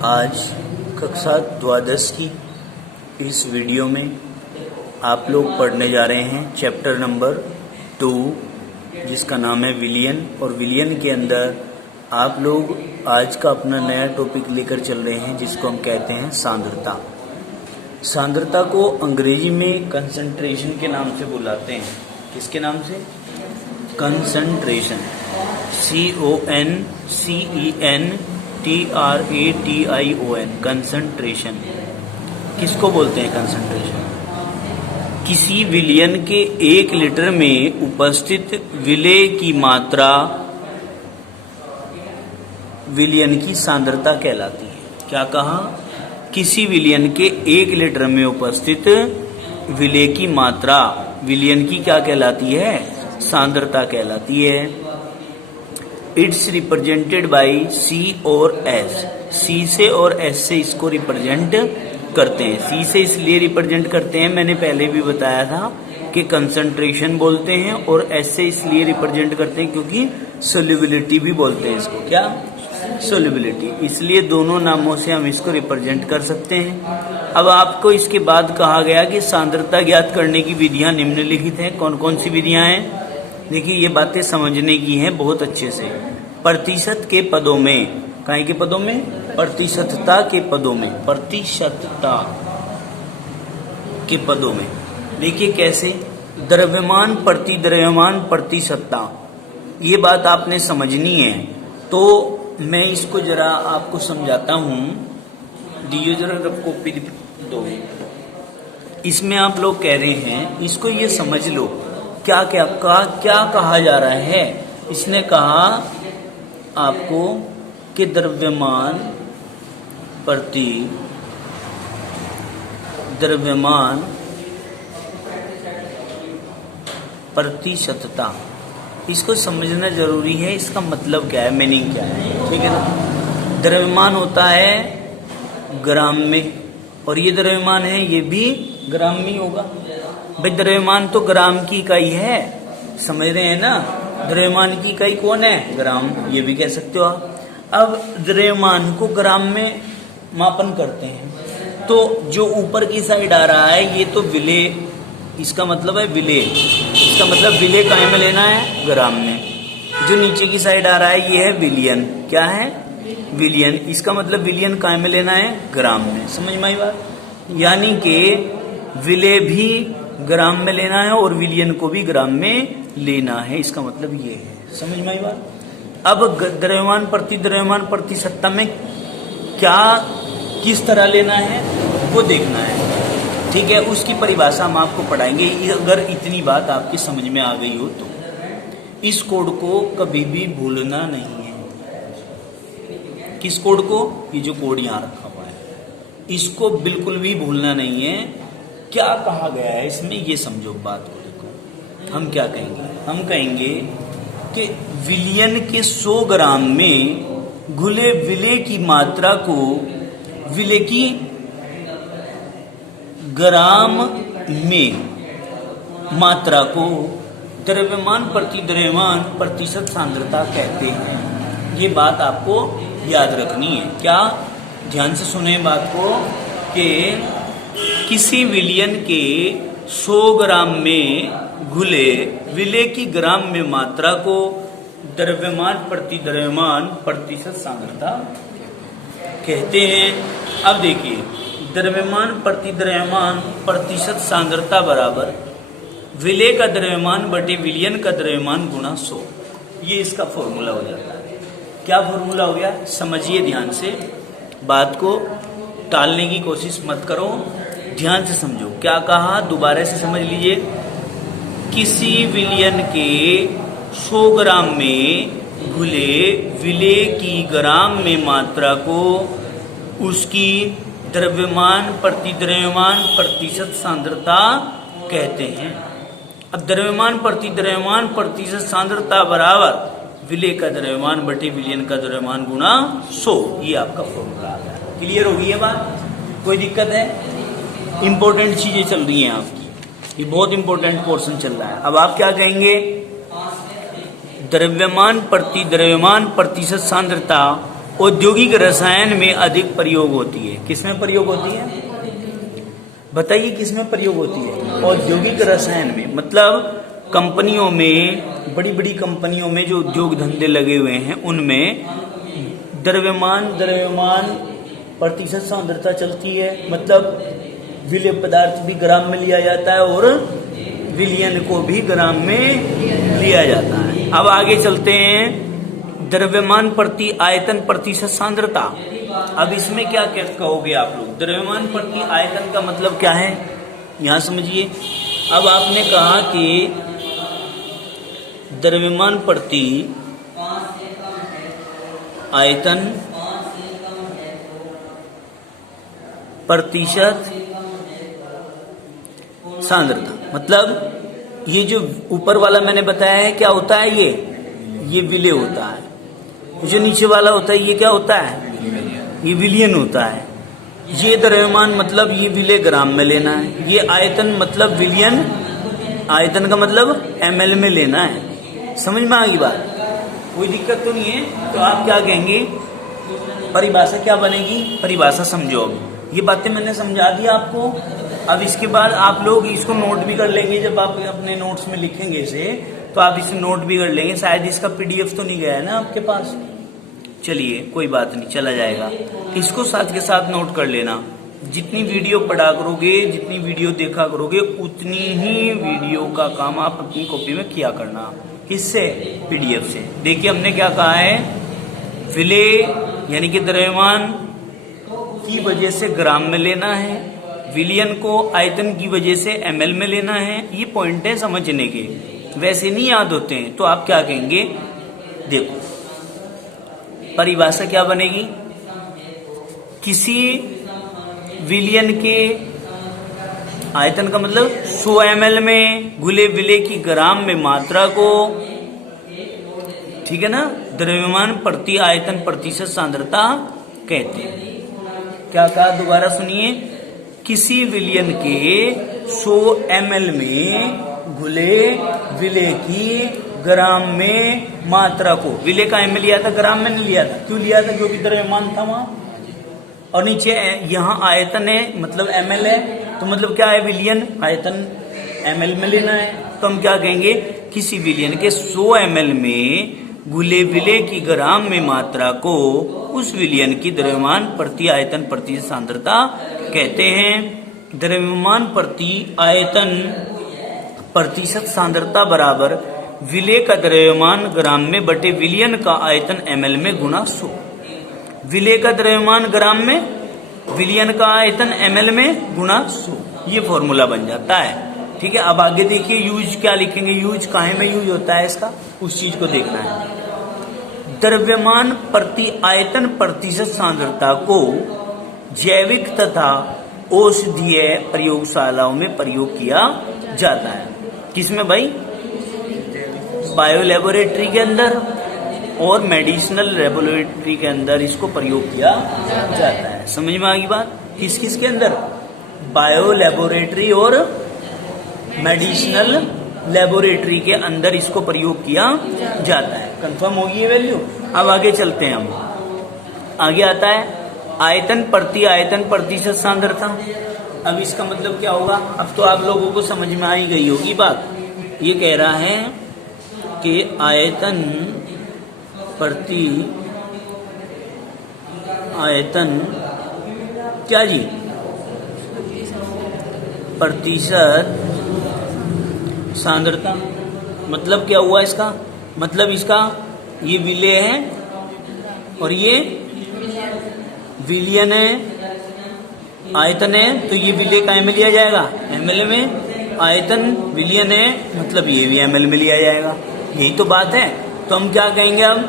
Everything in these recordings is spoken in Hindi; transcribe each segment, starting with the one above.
आज कक्षा द्वादश की इस वीडियो में आप लोग पढ़ने जा रहे हैं चैप्टर नंबर 2 जिसका नाम है विलियन। और विलियन के अंदर आप लोग आज का अपना नया टॉपिक लेकर चल रहे हैं जिसको हम कहते हैं सांद्रता। सांद्रता को अंग्रेजी में कंसंट्रेशन के नाम से बुलाते हैं। किसके नाम से? कंसंट्रेशन। CONCENTRATION concentration. किसको बोलते हैं कंसंट्रेशन? किसी विलयन के 1 लीटर में उपस्थित विलेय की मात्रा विलयन की सांद्रता कहलाती है। क्या कहा? किसी विलयन के 1 लीटर में उपस्थित विलेय की मात्रा विलयन की क्या कहलाती है? सांद्रता कहलाती है। इट्स रिप्रेजेंटेड बाई C और S। C से और S से इसको रिप्रेजेंट करते हैं। C से इसलिए रिप्रेजेंट करते हैं, मैंने पहले भी बताया था कि कंसंट्रेशन बोलते हैं, और S से इसलिए रिप्रेजेंट करते हैं क्योंकि सोल्युबिलिटी भी बोलते हैं इसको। क्या? सोल्युबिलिटी। इसलिए दोनों नामों से हम इसको रिप्रेजेंट कर सकते हैं। अब आपको इसके बाद कहा गया कि सांद्रता ज्ञात करने की विधियां निम्नलिखित हैं। कौन कौन सी विधियां हैं? देखिए, ये बातें समझने की हैं बहुत अच्छे से। प्रतिशत के पदों में, काहे के पदों में? प्रतिशतता के पदों में। प्रतिशतता के पदों में। देखिए कैसे? द्रव्यमान प्रति द्रव्यमान प्रतिशतता, ये बात आपने समझनी है। तो मैं इसको जरा आपको समझाता हूं। दीजिए जरा कॉपी दो। इसमें आप लोग कह रहे हैं, इसको ये समझ लो क्या कहा जा रहा है। इसने कहा आपको कि द्रव्यमान प्रति द्रव्यमान प्रतिशतता, इसको समझना जरूरी है। इसका मतलब क्या है, मीनिंग क्या है? ठीक है ना। द्रव्यमान होता है ग्राम में, और ये द्रव्यमान है ये भी ग्राम में होगा। भाई द्रव्यमान तो ग्राम की इकाई है, समझ रहे हैं ना। द्रव्यमान की इकाई कौन है? ग्राम। ये भी कह सकते हो आप। अब द्रव्यमान को ग्राम में मापन करते हैं, तो जो ऊपर की साइड आ रहा है ये तो विलेय, इसका मतलब है विलेय। इसका मतलब विलेय काहे में लेना है? ग्राम में। जो नीचे की साइड आ रहा है ये है विलियन। क्या है? विलियन। इसका मतलब विलियन काहे में लेना है? ग्राम में। समझ में आई बात? यानी कि विलेय भी ग्राम में लेना है और विलियन को भी ग्राम में लेना है। इसका मतलब ये है। समझ में आई बात? अब द्रव्यमान प्रति द्रव्यमान प्रतिशतता में क्या किस तरह लेना है वो देखना है। ठीक है, उसकी परिभाषा हम आपको पढ़ाएंगे। अगर इतनी बात आपकी समझ में आ गई हो तो इस कोड को कभी भी भूलना नहीं है। किस कोड को? ये जो कोड यहाँ रखा हुआ है, इसको बिल्कुल भी भूलना नहीं है। क्या कहा गया है इसमें, ये समझो बात को। देखो हम क्या कहेंगे, हम कहेंगे कि विलियन के 100 ग्राम में घुले विलेय की मात्रा को विलेय की ग्राम में मात्रा को द्रव्यमान प्रति द्रव्यमान प्रतिशत सांद्रता कहते हैं। ये बात आपको याद रखनी है। क्या? ध्यान से सुने बात को कि किसी विलयन के 100 ग्राम में घुले विलेय की ग्राम में मात्रा को द्रव्यमान प्रति द्रव्यमान प्रतिशत सांद्रता कहते हैं। अब देखिए, द्रव्यमान प्रति द्रव्यमान प्रतिशत सांद्रता बराबर विलेय का द्रव्यमान बटे विलयन का द्रव्यमान गुणा 100। ये इसका फॉर्मूला हो जाता है। क्या फॉर्मूला हो गया? समझिए ध्यान से, बात को टालने की कोशिश मत करो, ध्यान से समझो। क्या कहा? दोबारा से समझ लीजिए। किसी विलयन के 100 ग्राम में घुले विलेय की ग्राम में मात्रा को उसकी द्रव्यमान प्रति द्रव्यमान प्रतिशत सांद्रता कहते हैं। अब द्रव्यमान प्रति द्रव्यमान प्रतिशत सांद्रता बराबर विलेय का द्रव्यमान बटे विलयन का द्रव्यमान गुणा 100। ये आपका फॉर्मूला आ गया। क्लियर होगी ये बात? कोई दिक्कत है? इंपॉर्टेंट चीजें चल रही हैं आपकी, ये बहुत इंपॉर्टेंट पोर्शन चल रहा है। अब आप क्या कहेंगे? द्रव्यमान प्रति द्रव्यमान प्रतिशत सांद्रता औद्योगिक रसायन में अधिक प्रयोग होती है। किसमें प्रयोग होती है बताइए, किसमें प्रयोग होती है? औद्योगिक रसायन में, मतलब कंपनियों में, बड़ी बड़ी कंपनियों में जो उद्योग धंधे लगे हुए हैं उनमें द्रव्यमान प्रतिशत सांद्रता चलती है, मतलब विलेय पदार्थ भी ग्राम में लिया जाता है और विलयन को भी ग्राम में लिया जाता है। अब आगे चलते हैं, द्रव्यमान प्रति आयतन प्रतिशत सांद्रता। अब इसमें क्या क्या कहोगे आप लोग? द्रव्यमान प्रति आयतन का मतलब क्या है, यहां समझिए। अब आपने कहा कि द्रव्यमान प्रति आयतन प्रतिशत सांद्रता, मतलब ये जो ऊपर वाला मैंने बताया है क्या होता है, ये विलेय होता है। जो नीचे वाला होता है ये क्या होता है, ये विलयन होता है। ये द्रव्यमान मतलब ये विलेय ग्राम में लेना है, ये आयतन मतलब विलयन, आयतन का मतलब ml में लेना है। समझ में आ गई बात? कोई दिक्कत तो नहीं है? तो आप क्या कहेंगे, परिभाषा क्या बनेगी? परिभाषा समझो। अब ये बातें मैंने समझा दी आपको। अब इसके बाद आप लोग इसको नोट भी कर लेंगे, जब आप अपने नोट्स में लिखेंगे इसे तो आप इसे नोट भी कर लेंगे। शायद इसका PDF तो नहीं गया है ना आपके पास? चलिए कोई बात नहीं, चला जाएगा। इसको साथ के साथ नोट कर लेना। जितनी वीडियो पढ़ा करोगे, जितनी वीडियो देखा करोगे, उतनी ही वीडियो का काम आप अपनी कॉपी में किया करना। किससे? PDF से। देखिए हमने क्या कहा है, विलेय यानी कि द्रव्यमान की वजह से ग्राम में लेना है, विलयन को आयतन की वजह से ml में लेना है। ये पॉइंट है समझने के, वैसे नहीं याद होते हैं। तो आप क्या कहेंगे, देखो परिभाषा क्या बनेगी, किसी विलयन के आयतन का मतलब 100 ml में घुले विलेय की ग्राम में मात्रा को, ठीक है ना, द्रव्यमान प्रति आयतन प्रतिशत सांद्रता कहते हैं। क्या कहा, दोबारा सुनिए, किसी विलयन के 100 ml में घुले विलेय की ग्राम में मात्रा को, विलेय का ml लिया था, ग्राम में नहीं लिया था। क्यों लिया था? क्योंकि द्रव्यमान था वहां। और नीचे यहाँ आयतन है, मतलब ml है, तो मतलब क्या है, विलयन आयतन ml में लेना है। तो हम क्या कहेंगे, किसी विलयन के 100 ml में घुले विलेय की ग्राम में मात्रा को उस विलयन की द्रव्यमान प्रति आयतन प्रतिशत सांद्रता कहते हैं। द्रव्यमान प्रति आयतन प्रतिशत सांद्रता बराबर विलेय का द्रव्यमान ग्राम में बटे विलयन का आयतन ml में गुणा 100। विलेय का द्रव्यमान ग्राम में, विलयन का आयतन ml में गुणा 100, ये फॉर्मूला बन जाता है। ठीक है, अब आगे देखिए यूज क्या लिखेंगे, यूज काहे में यूज होता है इसका, उस चीज को देखना है। द्रव्यमान प्रति आयतन प्रतिशत सांद्रता को जैविक तथा औषधीय प्रयोगशालाओं में प्रयोग किया जाता है। किसमें भाई? बायो लेबोरेटरी के अंदर और मेडिसिनल लेबोरेटरी के अंदर इसको प्रयोग किया जाता है। समझ में आ गई बात? किस किस के अंदर? बायो लेबोरेटरी और मेडिसिनल लेबोरेटरी के अंदर इसको प्रयोग किया जाता है। कंफर्म होगी ये वैल्यू? अब आगे चलते हैं हम। आगे आता है आयतन प्रति आयतन प्रतिशत सांद्रता। अब इसका मतलब क्या होगा? अब तो आप लोगों को समझ में आ ही गई होगी बात। ये कह रहा है कि आयतन प्रति आयतन क्या जी? प्रतिशत सांद्रता। मतलब क्या हुआ इसका? मतलब इसका ये विलेय है और ये विलयन है, आयतन है, तो ये विलेय का ml लिया जाएगा ml में, आयतन विलयन है मतलब ये भी ml में लिया जाएगा। यही तो बात है। तो हम क्या कहेंगे अब?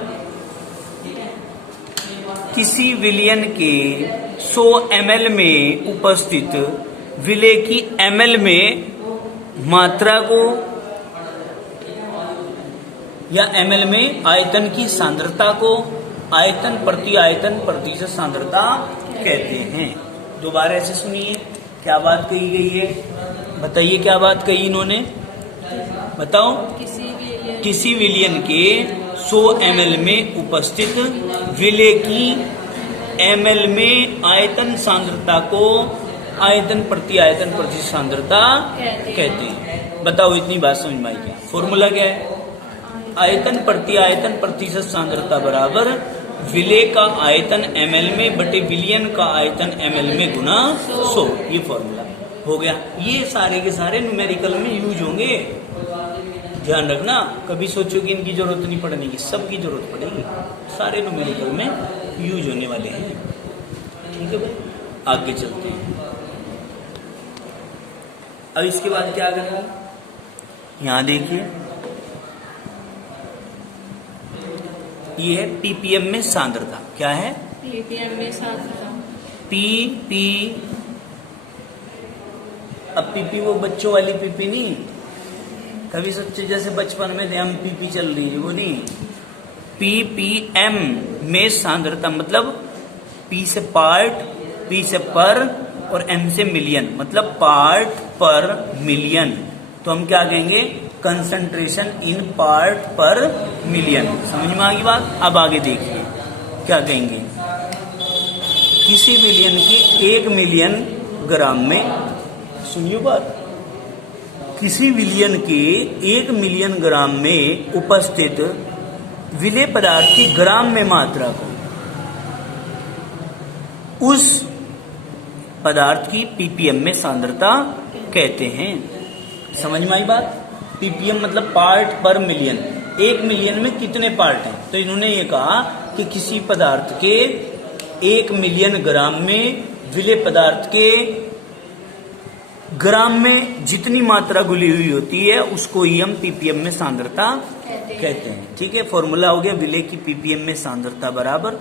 किसी विलयन के 100 ml में उपस्थित विलेय की ml में मात्रा को या ml में आयतन की सांद्रता को आयतन प्रति आयतन प्रतिशत सांद्रता कहते हैं। दोबारा ऐसे सुनिए, क्या बात कही गई है? बताइए क्या बात कही इन्होंने, बताओ। किसी विलयन के 100 ml में उपस्थित विलेय की ml में आयतन सांद्रता को आयतन प्रति सांद्रता कहते हैं। बताओ इतनी बात समझ में आई क्या? फॉर्मूला क्या है? आयतन प्रतिशत सांद्रता बराबर विलेय का आयतन ml में बटे विलयन का आयतन ml में गुना 100। ये फॉर्मूला हो गया। ये सारे के सारे न्यूमेरिकल में यूज होंगे, ध्यान रखना। कभी सोचो कि इनकी जरूरत नहीं पड़ने की, सबकी जरूरत पड़ेगी, सारे न्यूमेरिकल में यूज होने वाले हैं। ठीक है भाई, आगे चलते हैं। अब इसके बाद क्या करेंगे? यहां देखिए, ये है पीपीएम में सांद्रता। क्या है? पीपीएम में सांद्रता। पीपी, अब पीपी वो बच्चों वाली पीपी नहीं, कभी सोचे जैसे बचपन में हम पीपी चल रही है, वो नहीं। पीपीएम में सांद्रता मतलब पी से पार्ट, पी से पर और एम से मिलियन, मतलब पार्ट पर मिलियन। तो हम क्या कहेंगे? कंसंट्रेशन इन पार्ट पर मिलियन। समझ में आ गई बात? अब आगे देखिए क्या कहेंगे। किसी विलयन की 1 मिलियन ग्राम में, सुनिए बात, किसी विलयन के 1 मिलियन ग्राम में उपस्थित विलेय पदार्थ की ग्राम में मात्रा को उस पदार्थ की पीपीएम में सांद्रता कहते हैं। समझ में आई बात? पीपीएम मतलब पार्ट पर मिलियन। 1 मिलियन में कितने पार्ट हैं? तो इन्होंने ये कहा कि किसी पदार्थ के 1 मिलियन ग्राम में विलेय पदार्थ के ग्राम में जितनी मात्रा घुली हुई होती है उसको ही हम पीपीएम में सांद्रता कहते हैं। ठीक है, फॉर्मूला हो गया विलेय की पीपीएम में सांद्रता बराबर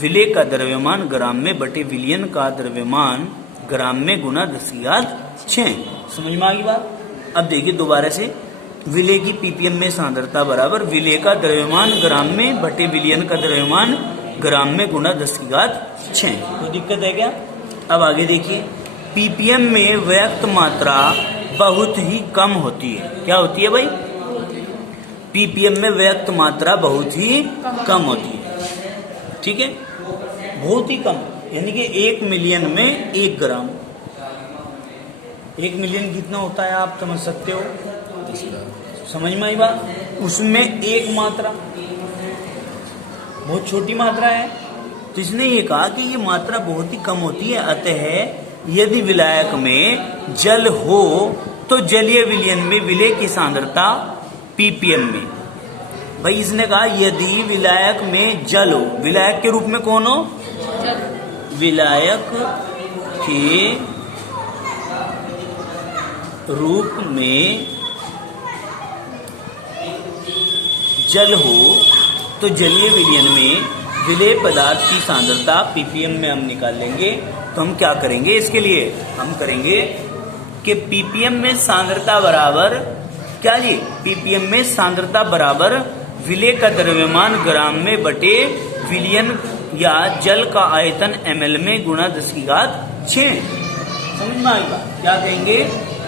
विलेय का द्रव्यमान ग्राम में बटे विलयन का द्रव्यमान ग्राम में गुना 10⁶। समझ में आ गई बात? अब देखिए दोबारा से, विलेय की पीपीएम में सांद्रता बराबर विलेय का द्रव्यमान ग्राम में बटे विलयन का द्रव्यमान ग्राम में गुना 10⁶। तो दिक्कत है क्या? अब आगे देखिए, पीपीएम में व्यक्त मात्रा बहुत ही कम होती है। क्या होती है भाई? पीपीएम में व्यक्त मात्रा बहुत ही कम होती है। ठीक है, बहुत ही कम, यानी कि 1 मिलियन में 1 ग्राम। 1 मिलियन कितना होता है आप समझ सकते हो? समझ में आई बात? उसमें 1 मात्रा, बहुत छोटी मात्रा है। तो इसने ये कहा कि ये मात्रा बहुत ही कम होती है, अतः यदि विलायक में जल हो तो जलीय विलयन में विलेय की सांद्रता पीपीएम में। भाई इसने कहा यदि विलायक में जल हो, विलायक के रूप में कौन हो? विलायक के रूप में जल हो तो जलीय विलयन में विलेय पदार्थ की सांद्रता पीपीएम में हम निकाल लेंगे। तो हम क्या करेंगे इसके लिए? हम करेंगे कि पीपीएम में सांद्रता बराबर क्या जी? पीपीएम में सांद्रता बराबर विलेय का द्रव्यमान ग्राम में बटे विलयन या जल का आयतन ml में गुना 10⁶। समझ में आएगा? क्या कहेंगे?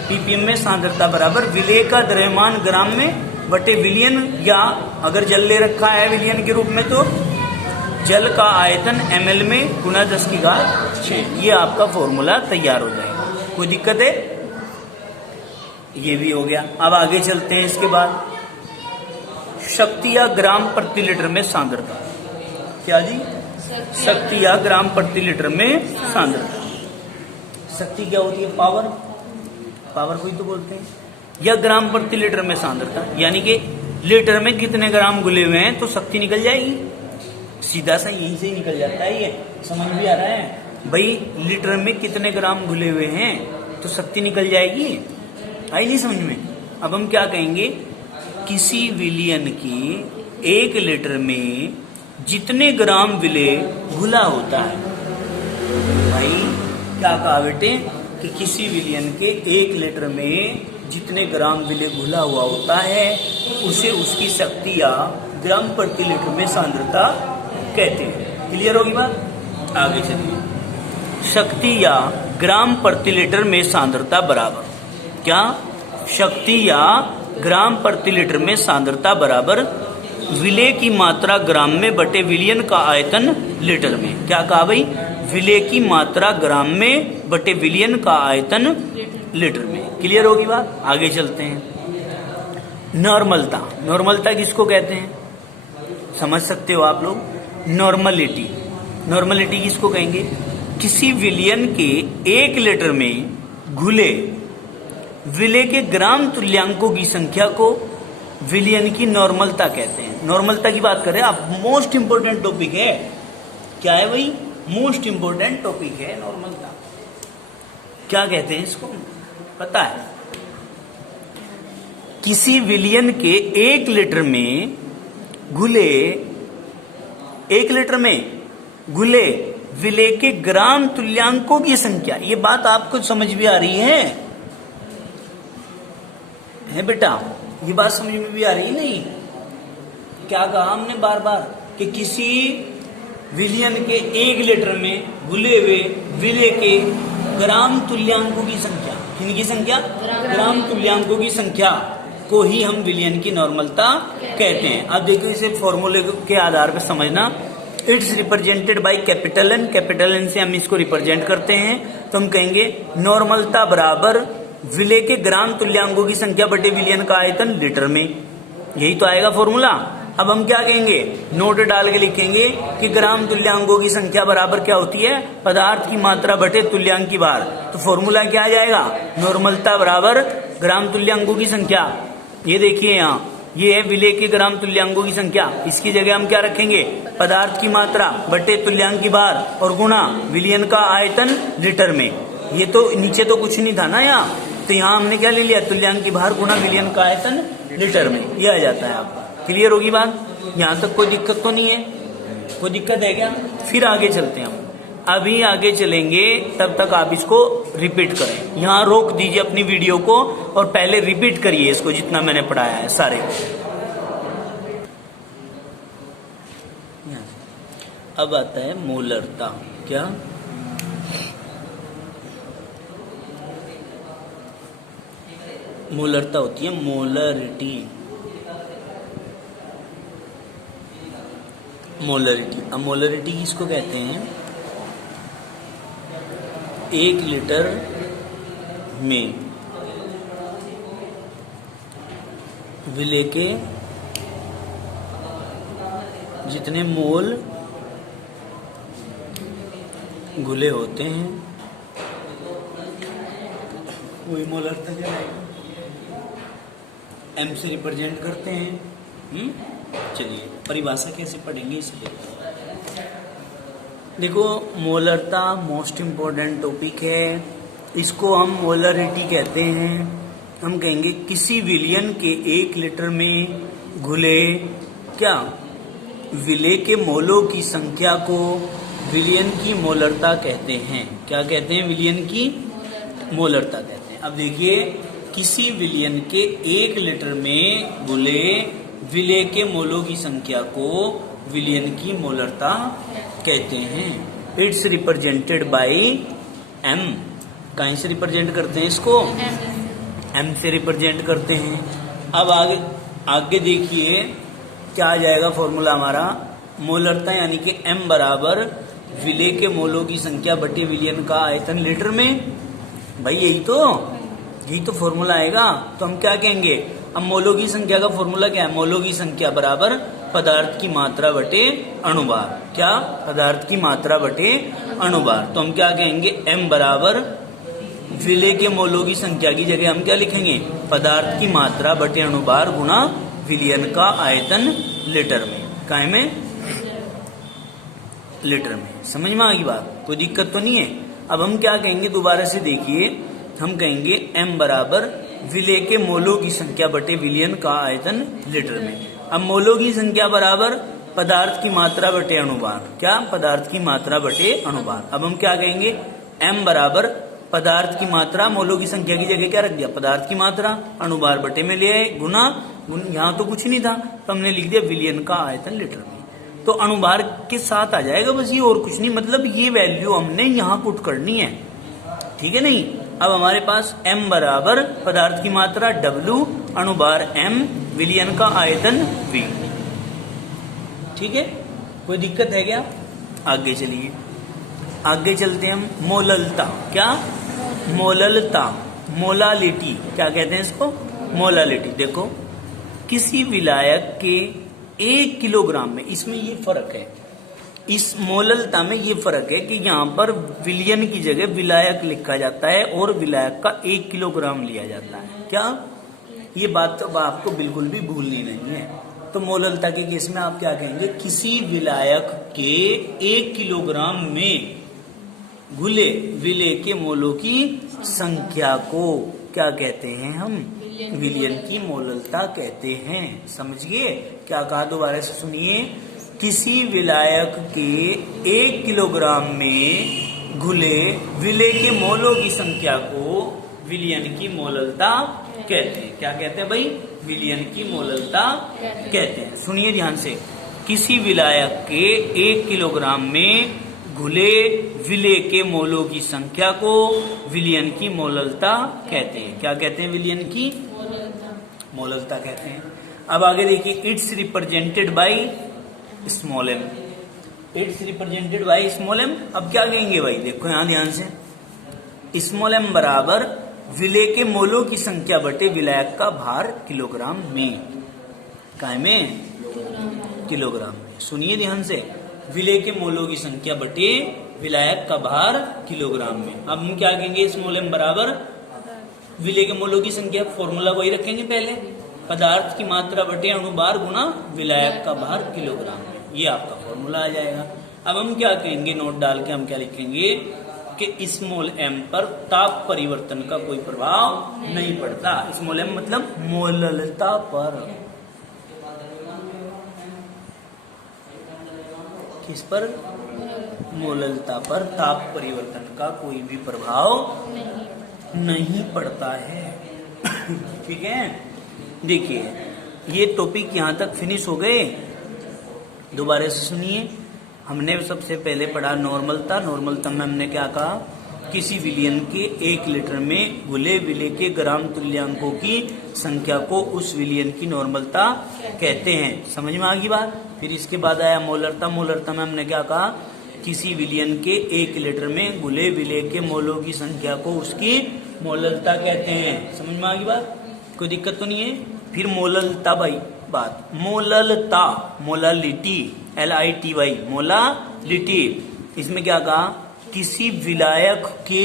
पीपीएम में सांद्रता बराबर विलेय का द्रव्यमान ग्राम में बटे विलयन, या अगर जल ले रखा है विलयन के रूप में तो जल का आयतन ml में गुना 10⁶। ये आपका फॉर्मूला तैयार हो जाएगा। कोई दिक्कत है? ये भी हो गया। अब आगे चलते हैं। इसके बाद शक्ति या ग्राम प्रति लीटर में सांद्रता। क्या जी? शक्ति या ग्राम प्रति लीटर में सांद्रता। शक्ति क्या होती है? पावर, पावर को ही तो बोलते हैं। या ग्राम प्रति लीटर में सांद्रता, यानी कि लीटर में कितने ग्राम घुले हुए हैं तो शक्ति निकल जाएगी। सीधा सा यहीं से ही निकल जाता है। ये समझ भी आ रहा है भाई? लीटर में कितने ग्राम घुले हुए हैं तो शक्ति निकल जाएगी। आई नहीं समझ में? अब हम क्या कहेंगे? किसी विलयन की 1 लीटर में जितने ग्राम विलेय घुला होता है। भाई क्या कहा बेटे? कि किसी विलयन के 1 लीटर में जितने ग्राम विलेय घुला हुआ होता है उसे उसकी शक्ति या ग्राम प्रति लीटर में सांद्रता कहते हैं। क्लियर होगी बात? आगे चलिए। शक्ति या ग्राम प्रति लीटर में सांद्रता बराबर क्या? शक्ति या ग्राम प्रति लीटर में सांद्रता बराबर विलेय की मात्रा ग्राम में बटे विलियन का आयतन लीटर में। क्या कहा भाई? विलेय की मात्रा ग्राम में बटे विलियन का आयतन लीटर में। क्लियर होगी बात? आगे चलते हैं। नॉर्मलता। नॉर्मलता किसको कहते हैं? समझ सकते हो आप लोग। नॉर्मलिटी। नॉर्मलिटी किसको कहेंगे? किसी विलियन के 1 लीटर में घुले विलेय के ग्राम तुल्यांकों की संख्या को विलियन की नॉर्मलता कहते हैं। नॉर्मलता की बात करें आप, मोस्ट इंपोर्टेंट टॉपिक है। क्या है भाई? मोस्ट इंपोर्टेंट टॉपिक है नॉर्मलता। क्या कहते हैं इसको? पता है? किसी विलियन के 1 लीटर में घुले 1 लीटर में घुले विलेय के ग्राम तुल्यांकों की संख्या। ये बात आपको समझ भी आ रही है बेटा? ये बात समझ में भी आ रही है? नहीं? क्या कहा हमने बार बार कि किसी विलियन के 1 लीटर में घुले हुए विलेय के ग्राम तुल्यांकों की संख्या। किनकी संख्या? ग्राम तुल्यांकों की संख्या को ही हम विलियन की नॉर्मलता कहते हैं। अब देखो इसे फॉर्मूले के आधार पर समझना। It's represented by capital N. Capital N से हम इसको रिप्रेजेंट करते हैं तो हम कहेंगे नॉर्मलता बराबर विलेय के ग्राम तुल्यांकों की संख्या बटे विलियन का आयतन लीटर में। यही तो आएगा फॉर्मूला। अब हम क्या कहेंगे? नोट डाल के लिखेंगे कि ग्राम तुल्यांकों की संख्या बराबर क्या होती है? पदार्थ की मात्रा बटे तुल्यांक की भार। तो फॉर्मूला क्या आ जाएगा? नॉर्मलता बराबर ग्राम तुल्यांकों की संख्या। ये देखिए यहाँ, ये है विलेय के ग्राम तुल्यांकों की संख्या। इसकी जगह हम क्या रखेंगे? पदार्थ की मात्रा बटे तुल्यांक की भार और गुणा विलियन का आयतन लीटर में। ये तो नीचे तो कुछ नहीं था ना यहाँ, तो यहाँ हमने क्या ले लिया? तुल्यांक की भार गुणा विलियन का आयतन लीटर में। ये आ जाता है आपका। क्लियर होगी बात? यहाँ तक कोई दिक्कत तो नहीं है? कोई दिक्कत है क्या? फिर आगे चलते हैं हम। अभी आगे चलेंगे, तब तक आप इसको रिपीट करें। यहाँ रोक दीजिए अपनी वीडियो को और पहले रिपीट करिए इसको जितना मैंने पढ़ाया है सारे। अब आता है मोलरता। क्या? मोलरता होती है मोलरिटी। मोलरिटी। अब मोलरिटी किसको कहते हैं? 1 लीटर में विलेय के जितने मोल घुले होते हैं वही मोलरता कहलाएगा। एम से रिप्रेजेंट करते हैं। चलिए परिभाषा कैसे पढ़ेंगे इसलिए देखो। मोलरता मोस्ट इम्पोर्टेंट टॉपिक है। इसको हम मोलरिटी कहते हैं। हम कहेंगे किसी विलियन के 1 लीटर में घुले क्या विलेय के मोलों की संख्या को विलियन की मोलरता कहते हैं। क्या कहते हैं? विलियन की मोलरता कहते हैं। अब देखिए, किसी विलियन के 1 लीटर में घुले विलेय के मोलों की संख्या को विलियन की मोलरता कहते हैं। It's represented by m. कहीं से रिप्रेजेंट करते हैं इसको? एम से रिप्रेजेंट करते हैं। अब आगे देखिए क्या आ जाएगा फॉर्मूला हमारा? मोलरता यानी कि एम बराबर विलेय के मोलों की संख्या बटे विलियन का आयतन लीटर में। भाई यही तो फॉर्मूला आएगा। तो हम क्या कहेंगे? अब मोलों की संख्या का फॉर्मूला क्या है? मोलों की संख्या बराबर पदार्थ की मात्रा बटे अणुभार। क्या? पदार्थ की मात्रा बटे अणुभार। तो हम क्या कहेंगे? एम बराबर विलेय के मोलों की संख्या की जगह हम क्या लिखेंगे? पदार्थ की मात्रा बटे अणुभार गुणा विलियन का आयतन लीटर में। काय में? लीटर में। समझ में आ गई बात? कोई दिक्कत तो नहीं है? अब हम क्या कहेंगे? दोबारा से देखिए, हम कहेंगे एम बराबर विलेय के मोलों की संख्या बटे विलियन का आयतन लीटर में। अब मोलों की संख्या बराबर पदार्थ की मात्रा बटे अणुभार। क्या? पदार्थ की मात्रा बटे अणुभार। अब हम क्या कहेंगे? एम बराबर पदार्थ की मात्रा, मोलों की संख्या की जगह क्या रख दिया? पदार्थ की मात्रा, अणुभार बटे में ले आए गुना, यहाँ तो कुछ नहीं था तो हमने लिख दिया विलियन का आयतन लीटर में। तो अणुभार के साथ आ जाएगा बस, ये और कुछ नहीं। मतलब ये वैल्यू हमने यहाँ पुट करनी है, ठीक है नहीं? अब हमारे पास m बराबर पदार्थ की मात्रा W, अणुभार m, विलियन का आयतन V। ठीक है, कोई दिक्कत है क्या? आगे चलिए, आगे चलते हैं हम। मोललता, क्या? मोललता, मोलालिटी, क्या कहते हैं इसको? मोलालिटी। देखो, किसी विलायक के 1 किलोग्राम में, इसमें ये फर्क है, इस मोललता में ये फर्क है कि यहाँ पर विलियन की जगह विलायक लिखा जाता है और विलायक का 1 किलोग्राम लिया जाता है। क्या? ये बात तो आपको बिल्कुल भी भूलनी नहीं है। तो मोललता के केस में आप क्या कहेंगे? किसी विलायक के 1 किलोग्राम में घुले विलेय के मोलों की संख्या को क्या कहते हैं हम? विलियन की मोललता कहते हैं। समझिए क्या कहा, दोबारा से सुनिए। किसी विलायक के 1 किलोग्राम में घुले विलेय के मोलों की संख्या को विलियन की मोललता कहते हैं। क्या कहते हैं भाई? विलियन की मोललता कहते हैं। सुनिए ध्यान से, किसी विलायक के 1 किलोग्राम में घुले विलेय के मोलों की संख्या को विलियन की मोललता कहते हैं। क्या कहते हैं? विलियन की मोललता कहते हैं। अब आगे देखिए, it's represented by small m. It's represented by small m. अब क्या कहेंगे भाई? देखो यहां ध्यान से, स्मॉल एम बराबर विलेय के मोलों की संख्या बटे विलायक का भार किलोग्राम में। काय में? किलोग्राम में। सुनिए ध्यान से, विलेय के मोलों की संख्या बटे विलायक का भार किलोग्राम में। अब हम क्या कहेंगे? स्मॉल एम बराबर विलेय के मोलों की संख्या, फॉर्मूला वही रखेंगे पहले, पदार्थ की मात्रा बटे अणुभार गुना विलायक का भार किलोग्राम में। ये आपका फॉर्मूला आ जाएगा। अब हम क्या कहेंगे? नोट डाल के हम क्या लिखेंगे कि स्मॉल एम पर ताप परिवर्तन का कोई प्रभाव नहीं पड़ता। स्मॉल एम मतलब मोललता पर। किस पर? मोललता पर ताप परिवर्तन का कोई भी प्रभाव नहीं पड़ता है। ठीक है, देखिए ये टॉपिक यहाँ तक फिनिश हो गए। दोबारा से सुनिए, हमने सबसे पहले पढ़ा नॉर्मलता। नॉर्मलता में हमने क्या कहा? किसी विलियन के 1 लीटर में घुले विलेय के ग्राम तुल्यांकों की संख्या को उस विलियन की नॉर्मलता कहते हैं। समझ में आ गई बात? फिर इसके बाद आया मोलरता। मोलरता में हमने क्या कहा? किसी विलियन के 1 लीटर में घुले विलेय के मोलों की संख्या को उसकी मोललता कहते हैं। समझ में आ गई बात? कोई दिक्कत तो नहीं है? फिर मोललता भाई बात, मोललता, मोलालिटी, LITY, मोलालिटी। इसमें क्या कहा? किसी विलायक के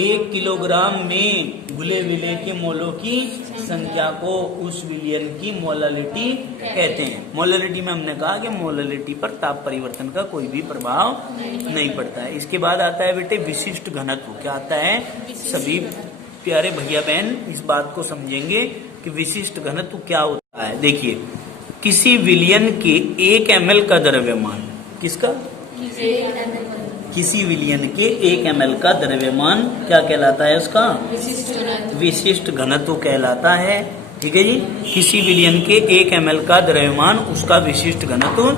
1 किलोग्राम में घुले विलेय के मोलों की संख्या को उस विलियन की मोलालिटी कहते हैं। मोलालिटी में हमने कहा कि मोलालिटी पर ताप परिवर्तन का कोई भी प्रभाव नहीं पड़ता है। इसके बाद आता है बेटे विशिष्ट घनत्व। क्या आता है? सभी प्यारे भैया बहन इस बात को समझेंगे कि विशिष्ट घनत्व क्या होता है। देखिए, किसी विलियन के 1 ml का द्रव्यमान, किसका? किसी विलियन के 1 ml का द्रव्यमान क्या कहलाता है? उसका विशिष्ट घनत्व कहलाता है। ठीक है जी, किसी विलियन के 1 ml का द्रव्यमान उसका विशिष्ट घनत्व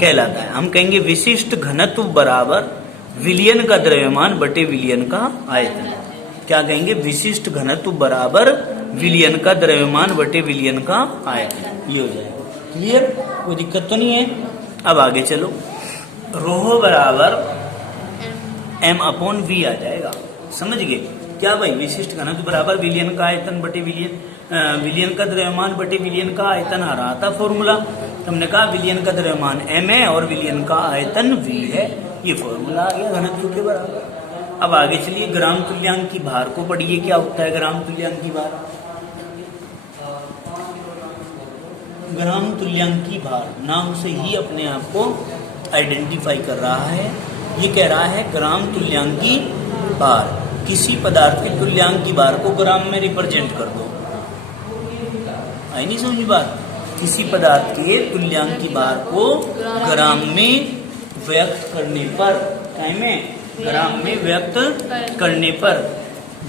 कहलाता है। हम कहेंगे विशिष्ट घनत्व बराबर विलियन का द्रव्यमान बटे विलियन का आयतन। क्या कहेंगे? विशिष्ट घनत्व बराबर विलियन का द्रव्यमान बटे विलियन का आयतन। ये हो जाएगा। क्लियर? कोई दिक्कत तो नहीं है? अब आगे चलो, रोह बराबर M/V आ जाएगा। समझ गए क्या भाई? विशिष्ट घनत्व बराबर विलियन का आयतन बटे विलियन का द्रव्यमान बटे विलियन का आयतन आ रहा था फॉर्मूला। हमने कहा विलियन का द्रव्यमान M है और विलियन का आयतन V है। ये फॉर्मूला आ गया घनत्व के बराबर। अब आगे चलिए, ग्राम तुल्यांक की भार को पढ़िए। क्या होता है ग्राम तुल्यांक की भार? ग्राम तुल्यांक की भार नाम से ही अपने आप को आइडेंटिफाई कर रहा है। ये कह रहा है ग्राम तुल्यांक की भार। किसी पदार्थ के तुल्यांक की भार को ग्राम में रिप्रेजेंट कर दो। आई नहीं समझ बात? किसी पदार्थ के तुल्यांक की भार को ग्राम में व्यक्त करने पर, ग्राम में व्यक्त करने पर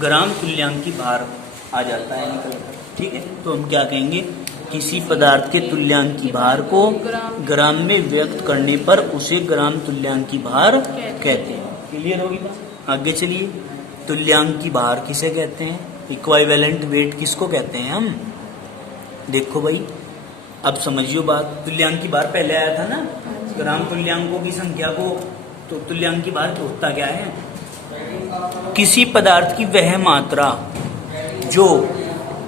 ग्राम तुल्यांक की भार आ जाता है निकल कर। ठीक है, तो हम क्या कहेंगे? किसी पदार्थ के तुल्यांक की भार को ग्राम में व्यक्त करने पर उसे ग्राम तुल्यांक की भार कहते हैं। क्लियर होगी बात? आगे चलिए, तुल्यांक की भार किसे कहते हैं? इक्विवेलेंट वेट किसको कहते हैं हम? देखो भाई, अब समझियो बात, तुल्यांकी भार पहले आया था ना, ग्राम तुल्यांकों की संख्या को, तो तुल्यांकी भार होता क्या है? किसी पदार्थ की वह मात्रा जो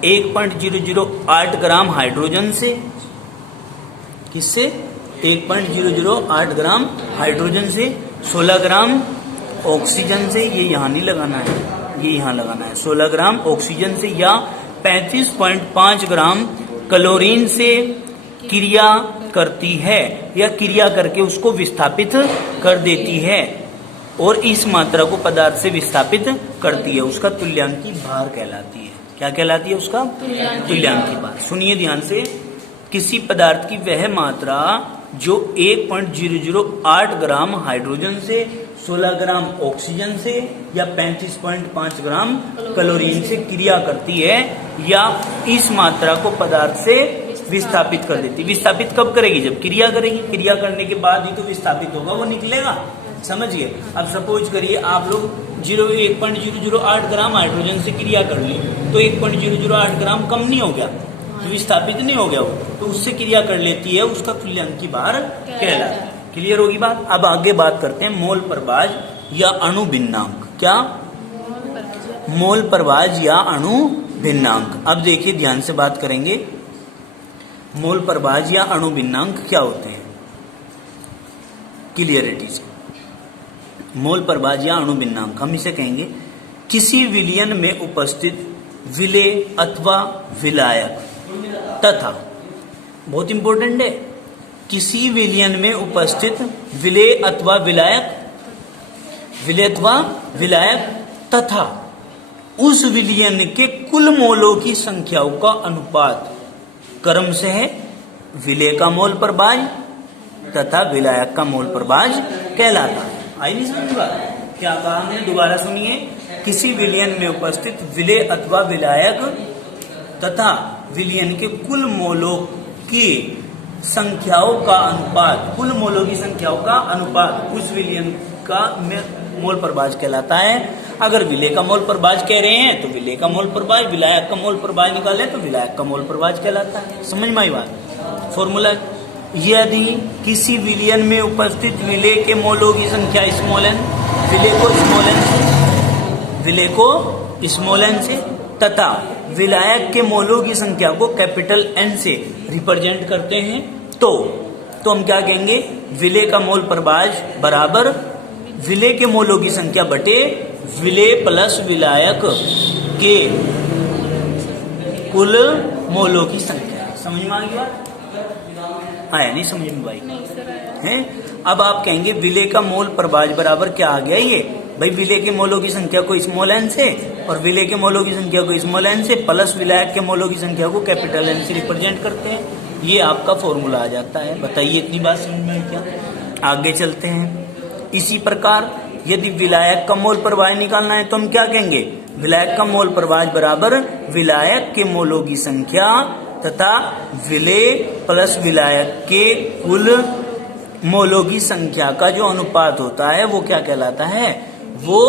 1.008 ग्राम हाइड्रोजन से, किससे? 1.008 ग्राम हाइड्रोजन से, 16 ग्राम ऑक्सीजन से, ये यहाँ नहीं लगाना है, ये यहाँ लगाना है, 16 ग्राम ऑक्सीजन से या 35.5 ग्राम क्लोरीन से क्रिया करती है या क्रिया करके उसको विस्थापित कर देती है और इस मात्रा को पदार्थ से विस्थापित करती है, उसका तुल्यांकी भार कहलाती है। क्या कहलाती है उसका? तुल्यांकी भार। सुनिए ध्यान से, किसी पदार्थ की वह मात्रा जो 1.008 ग्राम हाइड्रोजन से, 16 ग्राम ऑक्सीजन से या 35.5 ग्राम क्लोरीन से क्रिया करती है या इस मात्रा को पदार्थ से विस्थापित कर देती। विस्थापित कब करेगी? जब क्रिया करेगी, क्रिया करने के बाद ही तो विस्थापित होगा, वो निकलेगा। समझिए, अब सपोज करिए आप लोग 1.008 ग्राम हाइड्रोजन से क्रिया कर ली, तो 1.008 ग्राम कम नहीं हो गया, तो विस्थापित नहीं हो गया वो, तो उससे क्रिया कर लेती है, उसका तुल्यांकी भार कहलाता है। क्लियर होगी बात? अब आगे बात करते हैं मोल प्रभाज या अणु भिन्नांक। क्या? मोल प्रभाज या अणु भिन्नांक। अब देखिए ध्यान से बात करेंगे, मोल प्रभाज या अणु भिन्नांक क्या होते हैं, क्लियरिटी से। मोल प्रभाज या अणु भिन्नांक हम इसे कहेंगे किसी विलयन में उपस्थित विलेय अथवा विलायक तथा, बहुत इंपॉर्टेंट है, किसी विलयन में उपस्थित विलेय अथवा विलायक, विलेय अथवा विलायक तथा उस विलयन के कुल मोलों की संख्याओं का अनुपात क्रम से है विलेय का मोल प्रभाज तथा विलायक का मोल प्रभाज कहलाता है। आई नहीं समझ बात? क्या कहा हमने? दोबारा सुनिए, किसी विलयन में उपस्थित विलेय अथवा विलायक तथा विलयन के कुल मोलों की संख्याओं का अनुपात, कुल मोलों की संख्याओं का अनुपात उस विलयन का मोल प्रभाज कहलाता है। अगर विलेय का मोल प्रभाज कह रहे हैं तो विलेय का मोल प्रभाज, विलायक का मोल प्रभाज निकाले तो विलायक का मोल प्रभाज कहलाता है। समझ में आई बात? फॉर्मूला, यदि किसी विलयन में उपस्थित विलेय के मोलों की संख्या स्मॉल एन, विलेय को स्मॉल एन से, विलेय को स्मॉल एन से तथा विलायक के मोलों की संख्या को कैपिटल एन से रिप्रेजेंट करते हैं तो हम क्या कहेंगे? विलेय का मोल प्रभाज बराबर विलेय के मोलों की संख्या बटे विलेय प्लस विलायक के कुल मोलों की संख्या। समझ में आ गई बात? आया नहीं समझ में भाई? है? अब आप कहेंगे विलेय का मोल प्रभाज बराबर क्या आ गया ये? भाई विलेय के मोलों की संख्या को स्मॉल एन से और विलेय के मोलों की संख्या को स्मॉल एन से प्लस विलायक के मोलों की संख्या को कैपिटल एन से रिप्रेजेंट करते हैं। ये आपका फॉर्मूला आ जाता है। बताइए इतनी बात समझ में क्या? आगे चलते हैं। इसी प्रकार यदि विलायक का मोल प्रभाज निकालना है तो हम क्या कहेंगे? विलायक का मोल प्रभाज बराबर विलायक के मोलों की संख्या तथा विलेय प्लस विलायक के कुल मोलों की संख्या का जो अनुपात होता है वो क्या कहलाता है? वो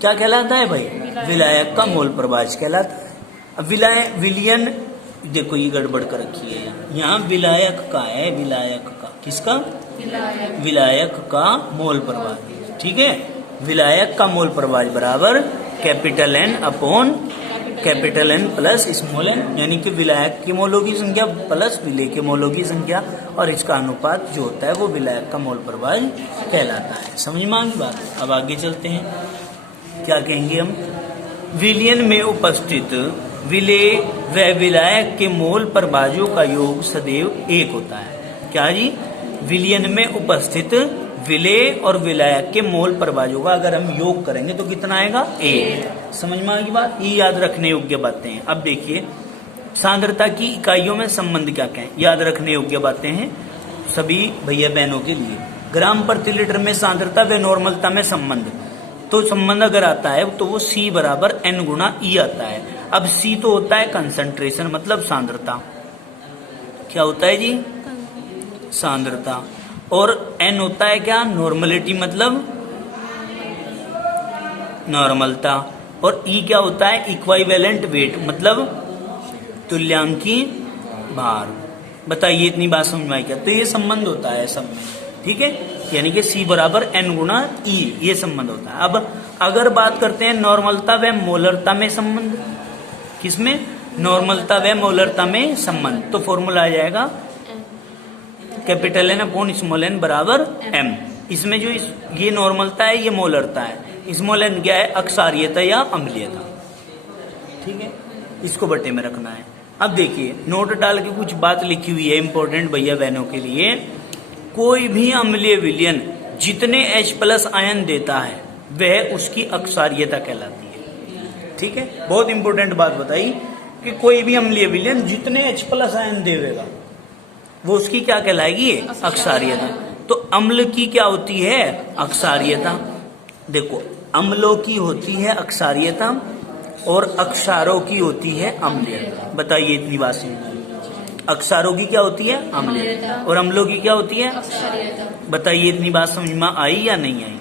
क्या कहलाता है भाई? विलायक का मोल प्रभाज कहलाता है। अब विलयन देखो ये गड़बड़ कर रखी है, यहाँ विलायक का है, विलायक का, किसका? विलायक का मोल प्रभाज। ठीक है, विलायक का मोल प्रभाज बराबर capital N upon capital N plus small n, यानी कि विलायक के मोलों की संख्या प्लस विलेय के मोलों की संख्या, और इसका अनुपात जो होता है वो विलायक का मोल प्रभाज कहलाता है। समझ में आ गई बात? अब आगे चलते हैं, क्या कहेंगे हम? विलयन में उपस्थित विलेय व विलायक के मोल प्रभाजों का योग सदैव एक होता है। क्या जी? विलयन में उपस्थित विलेय और विलायक के मोल प्रभाजों का अगर हम योग करेंगे तो कितना आएगा? एक। समझ में आ गई बात? ये याद रखने योग्य बातें हैं। अब देखिए सांद्रता की इकाइयों में संबंध क्या क्या है, याद रखने योग्य बातें हैं सभी भैया बहनों के लिए। ग्राम प्रति लीटर में सांद्रता व नॉर्मलता में संबंध, तो संबंध अगर आता है तो वो C बराबर N गुणा E आता है। अब C तो होता है कंसंट्रेशन मतलब सांद्रता, क्या होता है जी? सांद्रता। और N होता है क्या? नॉर्मलिटी मतलब नॉर्मलता। और E क्या होता है? इक्विवेलेंट वेट मतलब तुल्यांकी भार। बताइए इतनी बात समझ में आई क्या? तो ये संबंध होता है सब में, ठीक है, यानी कि C बराबर N गुना E, ये संबंध होता है। अब अगर बात करते हैं नॉर्मलता व मोलरता में संबंध, किसमें? नॉर्मलता व मोलरता में संबंध, तो फॉर्मूला आ जाएगा capital N upon small n बराबर M। इसमें जो ये नॉर्मलता है ये मोलरता है, स्मॉल n क्या है? अक्षारीयता या अम्लीयता, ठीक है, इसको बटे में रखना है। अब देखिए नोट डाल के कुछ बात लिखी हुई है इंपॉर्टेंट भैया बहनों के लिए। कोई भी अम्लीय विलयन जितने H+ आयन देता है वह उसकी अक्षारीयता कहलाती है, ठीक है। बहुत इंपॉर्टेंट बात बताई कि कोई भी अम्लीय विलयन जितने H+ आयन देगा वो उसकी क्या कहलाएगी? अक्षारीयता। तो अम्ल की क्या होती है? अक्षारीयता। देखो अम्लों की होती है अक्षारीयता और अक्षारों की होती है अम्लीयता। बताइए इतनी बात समझ, अक्षारों की क्या होती है? अम्लीयता, और अम्लों की क्या होती है? अक्षारीयता। बताइए इतनी बात समझ में आई या नहीं आई?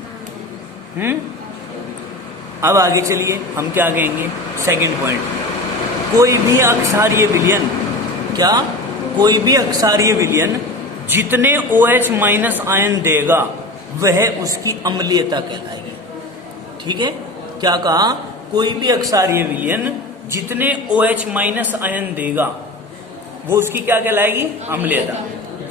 अब आगे चलिए हम क्या कहेंगे, सेकंड पॉइंट, कोई भी अक्षारीय विलयन, क्या? कोई भी अक्षारीय विलयन जितने OH- आयन देगा वह उसकी अम्लीयता कहलाएगी, ठीक है। क्या कहा? कोई भी अक्षारीय विलयन जितने OH- आयन देगा वो उसकी क्या कहलाएगी? अम्लीयता।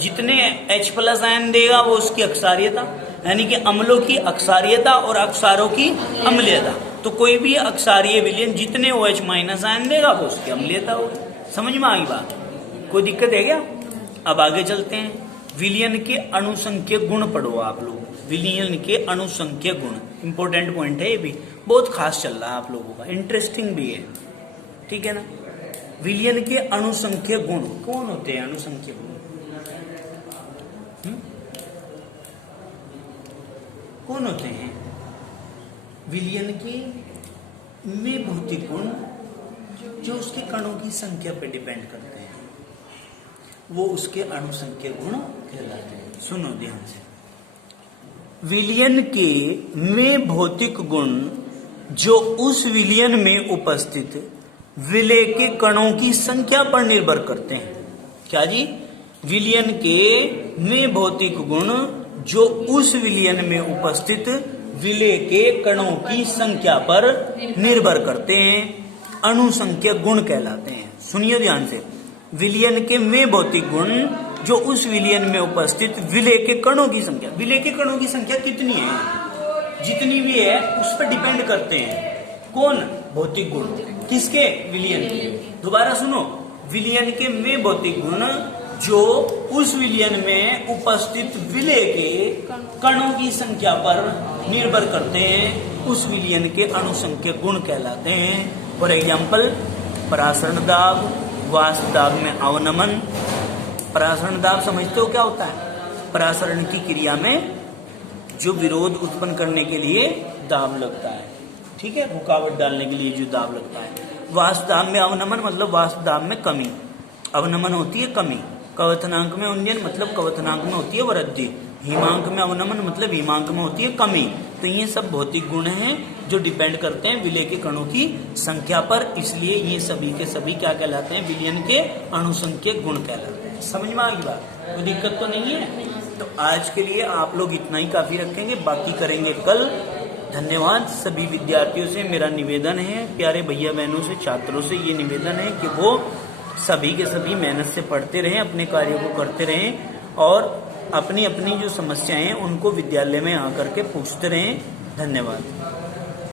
जितने H+ आयन देगा वो उसकी अक्षारीयता, यानी कि अम्लों की अक्षारीयता और अक्षारों की अम्लीयता। तो कोई भी अक्षारीय विलयन जितने OH- आयन देगा वो उसकी अम्लीयता होगी। समझ में आ गई बात? कोई दिक्कत है क्या? अब आगे चलते हैं, विलयन के अणुसंख्यक गुण पढ़ो आप लोग। विलयन के अणुसंख्यक गुण इंपॉर्टेंट पॉइंट है, ये भी बहुत खास चल रहा है आप लोगों का, इंटरेस्टिंग भी है, ठीक है ना। विलयन के अणुसंख्यक गुण कौन होते हैं? अणुसंख्यक गुण कौन होते हैं? विलयन के में भौतिक गुण जो उसके कणों की संख्या पे डिपेंड करते हैं वो उसके अणुसंख्यक गुण कहलाते हैं। सुनो ध्यान से, विलयन के में भौतिक गुण जो उस विलयन में उपस्थित विलय के कणों की संख्या पर निर्भर करते हैं। क्या जी? विलयन के में भौतिक गुण जो उस विलयन में उपस्थित विलय के कणों की संख्या पर निर्भर करते हैं अणुसंख्यक गुण कहलाते हैं। सुनिए ध्यान से, विलयन के में भौतिक गुण जो उस विलयन में उपस्थित विलय के कणों की संख्या, विलय के कणों की संख्या कितनी है, जितनी भी है उस पर डिपेंड करते हैं कौन? भौतिक गुण। किसके? विलयन के। दोबारा सुनो, विलयन के में भौतिक गुण जो उस विलयन में उपस्थित विलय के कणों की संख्या पर निर्भर करते हैं उस विलयन के अणुसंख्यक गुण कहलाते हैं। फॉर एग्जाम्पल, परासरण दाब, वाष्प दाब में अवनमन। परासरण दाब समझते हो क्या होता है? परासरण की क्रिया में जो विरोध उत्पन्न करने के लिए दाब लगता है, ठीक है, रुकावट डालने के लिए जो दाब लगता है। वाष्प दाब में अवनमन मतलब वाष्प दाब में कमी, अवनमन होती है कमी। कवथनांक में उन्नयन मतलब कवथनांक में होती है वृद्धि। हिमांक में अवनमन मतलब हिमांक में होती है कमी। तो ये सब भौतिक गुण हैं जो डिपेंड करते हैं विलय के कणों की संख्या पर, इसलिए ये सभी के सभी क्या कहलाते हैं? विलयन के अणुसंख्यक गुण कहलाते हैं। समझ में आ गई बात? कोई दिक्कत तो नहीं है? तो आज के लिए आप लोग इतना ही काफी रखेंगे, बाकी करेंगे कल। धन्यवाद सभी विद्यार्थियों से। मेरा निवेदन है, प्यारे भैया बहनों से, छात्रों से ये निवेदन है कि वो सभी के सभी मेहनत से पढ़ते रहें, अपने कार्यों को करते रहें और अपनी अपनी जो समस्याएं हैं उनको विद्यालय में आकर के पूछते रहें। धन्यवाद।